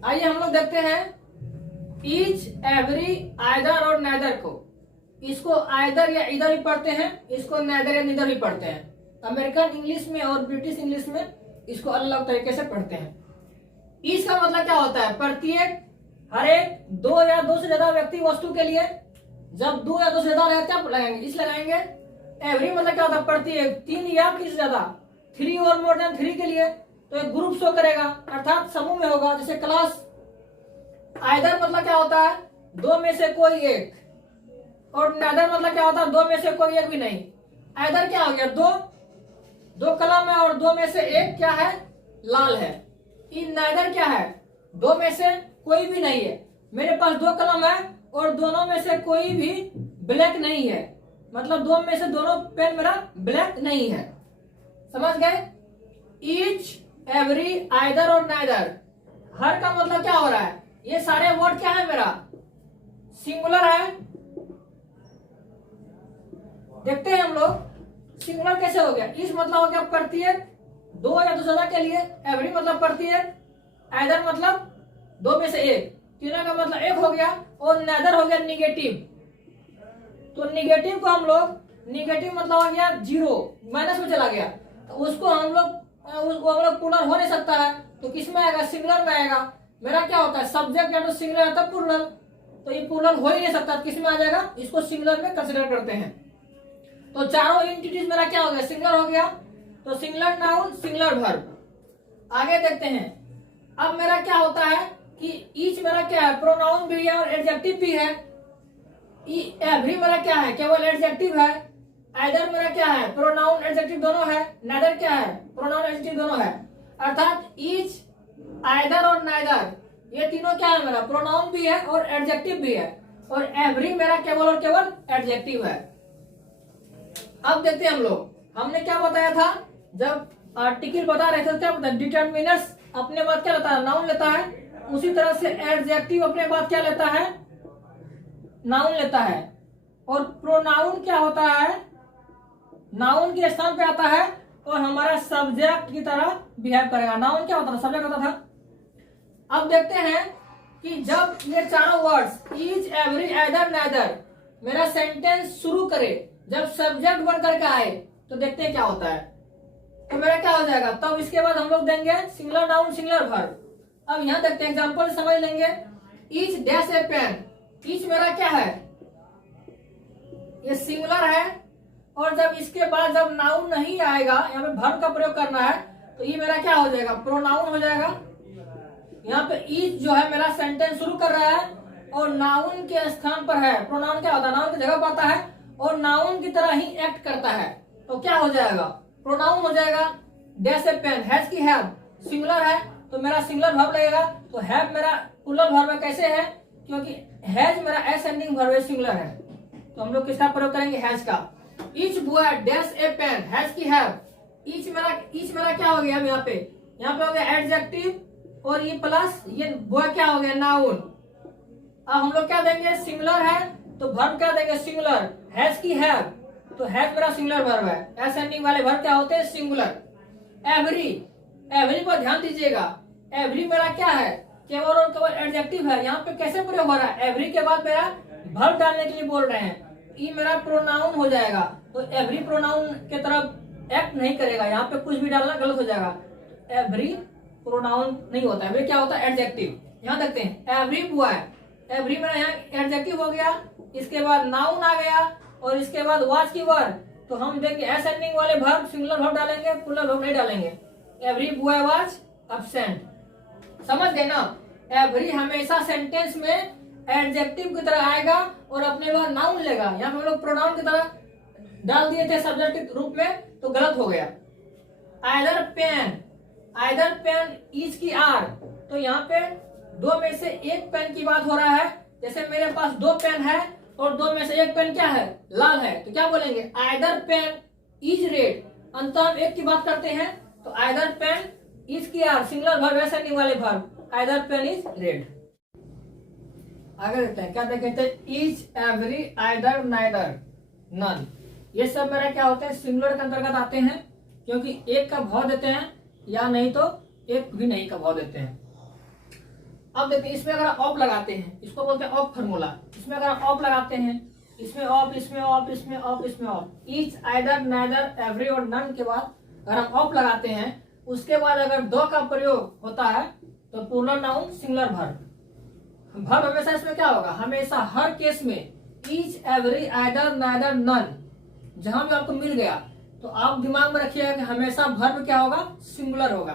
आइए हम लोग देखते हैं ईच, एवरी, आइदर और नाइदर को। इसको आइदर या इधर भी पढ़ते हैं, इसको नाइदर या निदर भी पढ़ते हैं। अमेरिकन इंग्लिश में और ब्रिटिश इंग्लिश में इसको अलग अलग तरीके से पढ़ते हैं। ईच का मतलब क्या होता है? प्रत्येक, हर एक, दो या दो से ज्यादा व्यक्ति वस्तु के लिए। जब दो या दो से ज्यादा रहे क्या लगाएंगे? इस लगाएंगे। एवरी मतलब क्या होता है? प्रत्येक, तीन या किसी ज्यादा, थ्री और मोर देन थ्री के लिए तो एक ग्रुप शो करेगा, अर्थात समूह में होगा, जैसे क्लास। आइदर मतलब क्या होता है? दो में से कोई एक। और नाइदर मतलब क्या होता है? दो में से कोई एक भी नहीं। आइदर क्या हो गया? दो कलम है और दो में से एक क्या है? लाल है। नाइदर क्या है? दो में से कोई भी नहीं है। मेरे पास दो कलम है और दोनों में से कोई भी ब्लैक नहीं है, मतलब दो में से दोनों पेन मेरा ब्लैक नहीं है। समझ गए? ईच, एवरी, आइदर और नाइदर। हर का मतलब क्या हो रहा है? ये सारे वर्ड क्या है? मेरा सिंगुलर है। देखते हैं हम लोग सिंगुलर कैसे हो गया। ईच मतलब हो गया प्रत्येक, दो या दो ज्यादा के लिए। एवरी मतलब प्रत्येक, आइदर मतलब दो में से एक, तीनों का मतलब एक हो गया। और नाइदर हो गया निगेटिव। तो निगेटिव को हम लोग, निगेटिव मतलब हो गया जीरो, माइनस में चला गया, तो उसको हम लोग प्लूरल हो नहीं सकता है, तो किस में आएगा? सिंगुलर में आएगा। मेरा क्या होता है? सब्जेक्ट या तो सिंगुलर या तो प्लूरल, तो ये प्लूरल हो ही नहीं सकता, किस में आ जाएगा? इसको सिंगुलर में कंसिडर करते हैं। तो चारों एंटिटीज मेरा क्या हो गया? सिंगुलर हो गया। तो सिंगुलर नाउन, सिंगुलर वर्ब। आगे देखते हैं। अब मेरा क्या होता है कि ईच मेरा क्या है? प्रोनाउन भी है और एडजेक्टिव भी है। एवरी मेरा क्या है? केवल एडजेक्टिव है। आइदर मेरा क्या है? प्रोनाउन एडजेक्टिव दोनों है। नाइदर क्या है? प्रोनाउन एडजेक्टिव दोनों है। अर्थात ईच, आइदर और नाइदर ये तीनों क्या है? मेरा प्रोनाउन भी है और एडजेक्टिव भी है। और एवरी मेरा केवल और केवल एडजेक्टिव है। अब देखते हैं हम लोग, हमने क्या बताया था? जब आर्टिकल बता रहे थे तो क्या बताया? डिटर्मिनर्स अपने बाद क्या लेता है? नाउन लेता है। उसी तरह से एडजेक्टिव अपने बाद क्या लेता है? नाउन लेता है। और प्रोनाउन क्या होता है? नाउन के स्थान पे आता है और हमारा सब्जेक्ट की तरह बिहेव करेगा। नाउन क्या होता था? सब्जेक्ट होता था। अब देखते हैं कि जब ये चारों words each, every, either, neither मेरा सेंटेंस शुरू करे, जब सब्जेक्ट बन करके आए, तो देखते हैं क्या होता है। तो मेरा क्या हो जाएगा? तब इसके बाद हम लोग देंगे सिंगुलर नाउन, सिंगुलर वर्ब। अब यहाँ देखते हैं, एग्जाम्पल समझ लेंगे। Each dash a pen. Each मेरा क्या है? ये सिंगुलर है। और जब इसके बाद जब नाउन नहीं आएगा, यहाँ पे वर्ब का प्रयोग करना है, तो ये मेरा क्या हो जाएगा? प्रोनाउन हो जाएगा। यहाँ पे ईच जो है मेरा सेंटेंस शुरू कर रहा है और नाउन के स्थान पर है। प्रोनाउन क्या होता है? नाउन की जगह पर आता है और नाउन की तरह ही एक्ट करता है, तो क्या हो जाएगा? प्रोनाउन हो जाएगा। डैश ए पेन, हैज की हैव सिंगुलर है तो मेरा सिंगुलर वर्ब लगेगा। तो हैव मेरा प्लूरल वर्ब है। कैसे है? क्योंकि हैज मेरा एस एंडिंग वर्ब है, सिंगुलर है, तो हम लोग किसका प्रयोग करेंगे? हैज का। Each boy dash a pen, has की हैव। ईच मेरा क्या हो गया? यहाँ पे हो गया एडजेक्टिव और ये प्लस ये बॉय क्या हो गया? नाउन। अब हम लोग क्या देंगे? सिंगुलर है तो वर्ब क्या देंगे? सिंगुलर। हैज की हैव, तो हैज मेरा सिंगुलर वर्ब है। एस एंडिंग वाले वर्ब क्या होते हैं? सिंगुलर। एवरी पर ध्यान दीजिएगा। एवरी मेरा क्या है? केवल और केवल एडजेक्टिव है। यहाँ पे कैसे प्रयोग हो रहा है? एवरी के बाद मेरा वर्ब डालने के लिए बोल रहे हैं। ये मेरा प्रोनाउन हो जाएगा, तो एवरी प्रोनाउन के तरफ एक्ट नहीं करेगा। यहाँ पे कुछ भी डालना गलत हो जाएगा। एवरी प्रोनाउन नहीं होता है, क्या होता है? एडजेक्टिव। यहाँ देखते हैं एवरी बॉय, एवरी मेरा यहाँ एडजेक्टिव हो गया। इसके बाद नाउन आ गया और इसके बाद वाच की वर्ब, तो हम देंगे एस एंडिंग वाले वर्ब, सिंगुलर वर्ब डालेंगे, प्लूरल वर्ब नहीं डालेंगे। Every boy was absent. समझ गए ना? एवरी हमेशा सेंटेंस में एडजेक्टिव की तरह आएगा और अपने बाद नाउन लेगा। यहाँ पे हम लोग प्रोनाउन की तरह डाल दिए थे सब्जेक्ट के रूप में, तो गलत हो गया। आइदर पेन ईच की आर, तो यहाँ पे दो में से एक पेन की बात हो रहा है। जैसे मेरे पास दो पेन है और दो में से एक पेन क्या है? लाल है, तो क्या बोलेंगे? Either pen is red. अंत हम एक की बात करते हैं, तो आइदर पेन इज की आर सिंगुलर वर्ब, एसेंडिंग वाले वर्ब। Either pen is red. आगे देखते हैं, क्या देखते हैं? Is, every, either, neither, none. ये सब मेरा क्या होते हैं? सिंगुलर के अंतर्गत आते हैं, क्योंकि एक का भाव देते हैं या नहीं तो एक भी नहीं का भाव देते हैं। अब देखते हैं इसमें अगर ऑफ लगाते हैं, इसको बोलते हैं ऑफ फार्मूला। इसमें अगर ऑफ लगाते हैं, इसमें ऑफ, इसमें ऑफ, इसमें ऑफ, इसमें of, each, either, neither, every और नन के बाद अगर हम ऑफ लगाते हैं, उसके बाद अगर दो का प्रयोग होता है तो plural noun singular verb. Verb हमेशा इसमें क्या होगा, हमेशा हर केस में each, every, either, neither, none जहां भी आपको मिल गया तो आप दिमाग में रखिएगा कि हमेशा वर्ब क्या होगा, सिंगुलर होगा।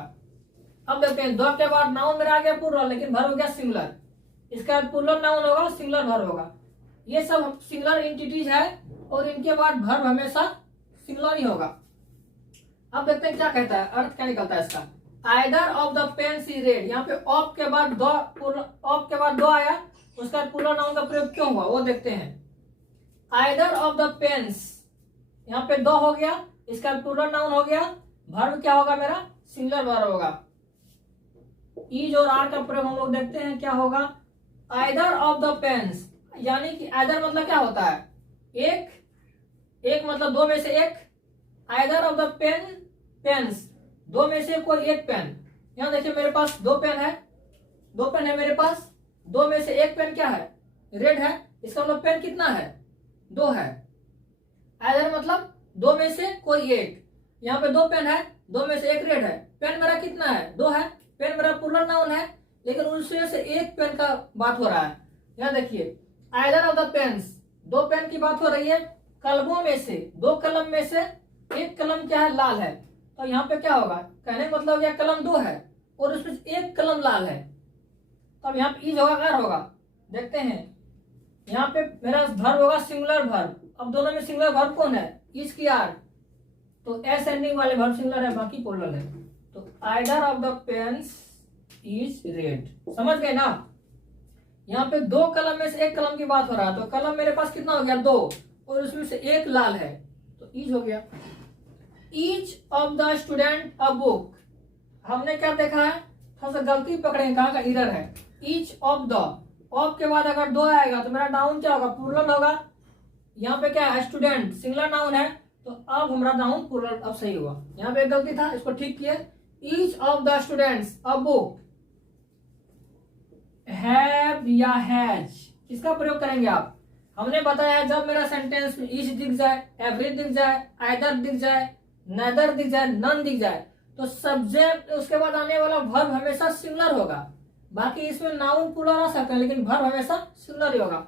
अब देखते हैं दो के बाद नाउन मेरा आ गया प्लूरल, लेकिन वर्ब हो गया सिंगुलर। इसका प्लूरल नाउन होगा, सिंगुलर वर्ब होगा। ये सब सिंगुलर एंटिटीज है और इनके बाद वर्ब हमेशा सिंगुलर ही होगा। अब देखते हैं क्या कहता है, अर्थ क्या निकलता है इसका। Either of the pens is red, यहाँ पे ऑफ के बाद दो आया, उसका प्लूरल नाउन का प्रयोग क्यों हुआ वो देखते हैं। आइदर ऑफ द पेन्स, यहाँ पे दो हो गया, इसका प्लूरल नाउन हो गया, वर्ब क्या होगा मेरा, सिंगुलर वर्ब होगा। ईज और आर का प्रयोग हम लोग देखते हैं क्या होगा। आइदर ऑफ द पेन्स, यानी कि आइदर मतलब क्या होता है, एक मतलब दो में से एक। आइदर ऑफ द पेन्स, दो में से कोई एक पेन। यहाँ देखिए मेरे पास दो पेन है मेरे पास, दो में से एक पेन क्या है, रेड है। इसका मतलब पेन कितना है, दो है। आइदर मतलब दो में से कोई एक। यहाँ पे दो पेन है, दो में से एक रेड है। पेन मेरा कितना है, दो है। पेन मेरा प्लूरल नाउन है, लेकिन उसमें से एक पेन का बात हो रहा है। यहाँ देखिए आइदर ऑफ द पेन्स, दो पेन की बात हो रही है। कलमों में से, दो कलम में से एक कलम क्या है, लाल है। तो यहाँ पे क्या होगा, कहने का मतलब क्या, कलम दो है और उसमें एक कलम लाल है। तो अब यहाँ पे ईज होगा, आर होगा। देखते हैं यहाँ पे मेरा वर्ब होगा सिंगुलर वर्ब। अब दोनों में सिंगुलर वर्ब कौन है, ईज की आर। तो एस एंडिंग वाले वर्ब सिंगुलर है, बाकी प्लूरल है। तो either of the pens is red, समझ गए ना। यहाँ पे दो कलम में से एक कलम की बात हो रहा है, तो कलम मेरे पास कितना हो गया, दो, और उसमें से एक लाल है, तो ईज हो गया। Each of the student a book, हमने क्या देखा है, थोड़ा सा गलती पकड़ेंगे, कहाँ का एरर है। ईच ऑफ द, ऑफ के बाद अगर दो आएगा तो मेरा नाउन क्या होगा, प्लूरल होगा। यहाँ पे क्या है, स्टूडेंट सिंगुलर नाउन है, तो अब हमारा नाउन प्लूरल अब सही हुआ। यहाँ पे एक गलती था, इसको ठीक किया। Each of the students a book, have या हैज, किसका प्रयोग करेंगे आप। हमने बताया जब मेरा सेंटेंस में ईच दिख जाए, एवरी दिख जाए, आइदर दिख जाए, नेदर दिख जाए, नन दिख जाए, तो सब्जेक्ट उसके बाद आने वाला वर्ब हमेशा सिंगुलर होगा। बाकी इसमें नाउन प्लूरल आ सकता है, लेकिन वर्ब हमेशा सिंगुलर ही होगा।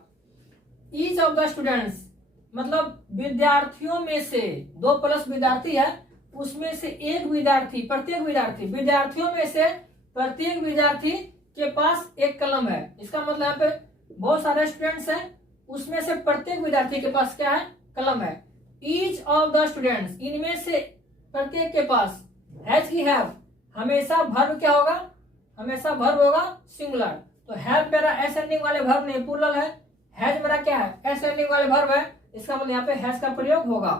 ईच ऑफ द स्टूडेंट्स मतलब विद्यार्थियों में से, दो प्लस विद्यार्थी है, उसमें से एक विद्यार्थी, प्रत्येक विद्यार्थी, विद्यार्थियों में से प्रत्येक विद्यार्थी के पास एक कलम है। इसका मतलब यहाँ पे बहुत सारे स्टूडेंट्स हैं, उसमें से प्रत्येक विद्यार्थी के पास क्या है, कलम है। ईच ऑफ द स्टूडेंट्स, इनमें से प्रत्येक के पास, हैज की हैव, हमेशा वर्ब क्या होगा, हमेशा वर्ब होगा सिंगुलर। तो हैव मेरा एस एंडिंग वाले वर्ब नहीं, प्लूरल है। हैज मेरा क्या है, एस एंडिंग वाले वर्ब है, इसका मतलब यहाँ पे हैज का प्रयोग होगा।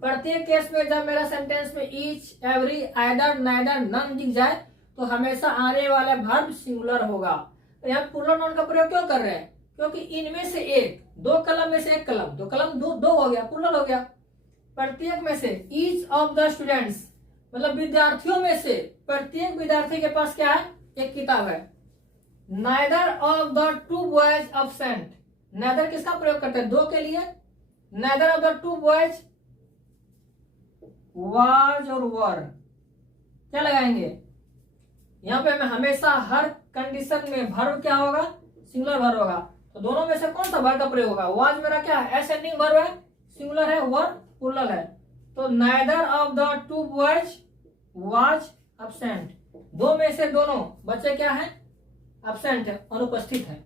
प्रत्येक केस में जब मेरा सेंटेंस में each, every, either, neither, none दिख जाए तो हमेशा आने वाला वर्ब सिंगुलर होगा। तो यहाँ प्लूरल नाउन का प्रयोग क्यों कर रहे हैं, क्योंकि इनमें से एक, दो कलम में से एक कलम, दो कलम दो हो गया, प्लूरल हो गया। प्रत्येक में से, ईच ऑफ द स्टूडेंट्स मतलब विद्यार्थियों में से प्रत्येक विद्यार्थी के पास क्या है, एक किताब है। Neither of the two boys absent, neither किसका प्रयोग करते हैं, दो के लिए। Neither of the two boys, was और वर, क्या लगाएंगे यहाँ पे। हमें हमेशा हर कंडीशन में वर्ब क्या होगा, सिंगुलर वर्ब होगा। तो दोनों में से कौन सा वर्ब का प्रयोग होगा, वाज मेरा क्या है, एसेंडिंग वर्ब है, सिंगुलर है, वर प्लूरल है। तो neither of the two boys was absent, दो में से दोनों बच्चे क्या है, अब्सेंट है, अनुपस्थित है।